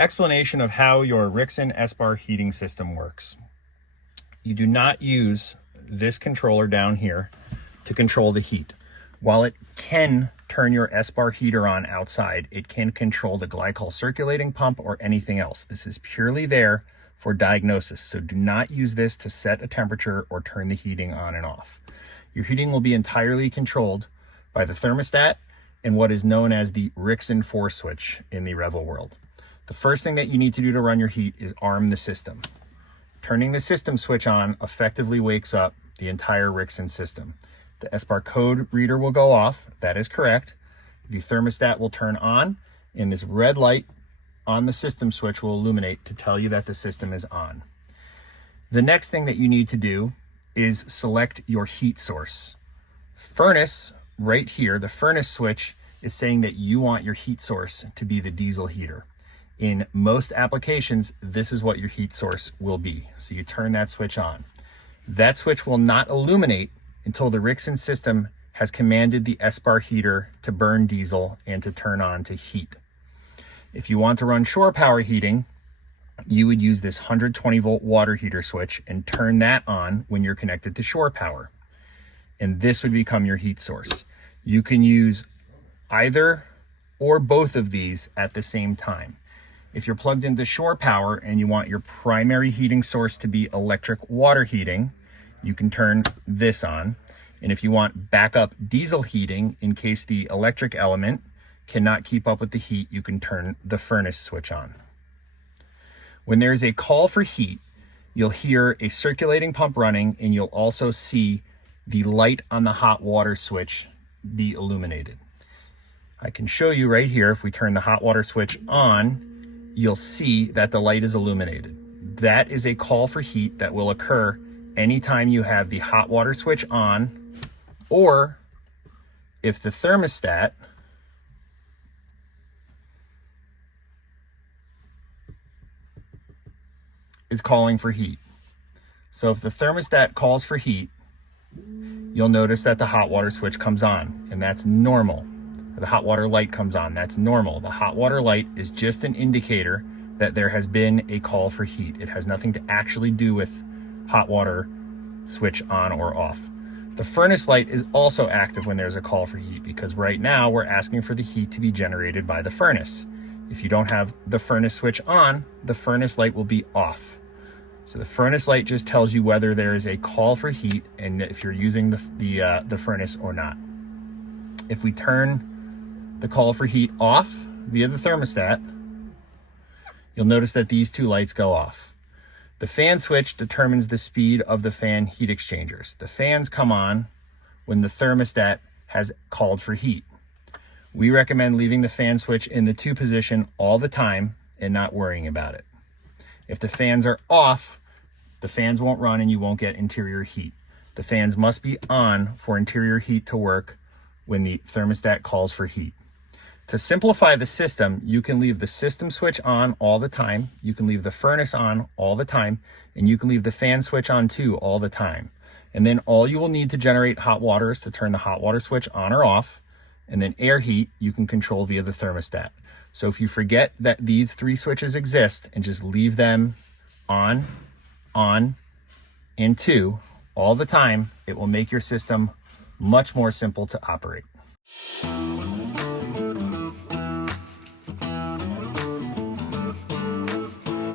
Explanation of how your Rixen Espar heating system works. You do not use this controller down here to control the heat. While it can turn your Espar heater on outside, it can control the glycol circulating pump or anything else. This is purely there for diagnosis, so do not use this to set a temperature or turn the heating on and off. Your heating will be entirely controlled by the thermostat and what is known as the Rixen Four switch in the Revel world. The first thing that you need to do to run your heat is arm the system. Turning the system switch on effectively wakes up the entire Rixen system. The Espar code reader will go off, that is correct. The thermostat will turn on, and this red light on the system switch will illuminate to tell you that the system is on. The next thing that you need to do is select your heat source. Furnace, right here, the furnace switch is saying that you want your heat source to be the diesel heater. In most applications, this is what your heat source will be. So you turn that switch on. That switch will not illuminate until the Rixen system has commanded the Espar heater to burn diesel and to turn on to heat. If you want to run shore power heating, you would use this 120 volt water heater switch and turn that on when you're connected to shore power. And this would become your heat source. You can use either or both of these at the same time. If you're plugged into shore power and you want your primary heating source to be electric water heating, you can turn this on. And if you want backup diesel heating in case the electric element cannot keep up with the heat, you can turn the furnace switch on. When there's a call for heat, you'll hear a circulating pump running, and you'll also see the light on the hot water switch be illuminated. I can show you right here. If we turn the hot water switch on, you'll see that the light is illuminated. That is a call for heat that will occur anytime you have the hot water switch on, or if the thermostat is calling for heat. So if the thermostat calls for heat, you'll notice that the hot water switch comes on, and that's normal. The hot water light comes on, that's normal. The hot water light is just an indicator that there has been a call for heat. It has nothing to actually do with hot water switch on or off. The furnace light is also active when there's a call for heat, because right now we're asking for the heat to be generated by the furnace. If you don't have the furnace switch on, the furnace light will be off. So the furnace light just tells you whether there is a call for heat and if you're using the furnace or not. If we turn the call for heat off via the thermostat, you'll notice that these two lights go off. The fan switch determines the speed of the fan heat exchangers. The fans come on when the thermostat has called for heat. We recommend leaving the fan switch in the 2 position all the time and not worrying about it. If the fans are off, the fans won't run and you won't get interior heat. The fans must be on for interior heat to work when the thermostat calls for heat. To simplify the system, you can leave the system switch on all the time, you can leave the furnace on all the time, and you can leave the fan switch on too all the time. And then all you will need to generate hot water is to turn the hot water switch on or off, and then air heat you can control via the thermostat. So if you forget that these 3 switches exist and just leave them on, and 2 all the time, it will make your system much more simple to operate.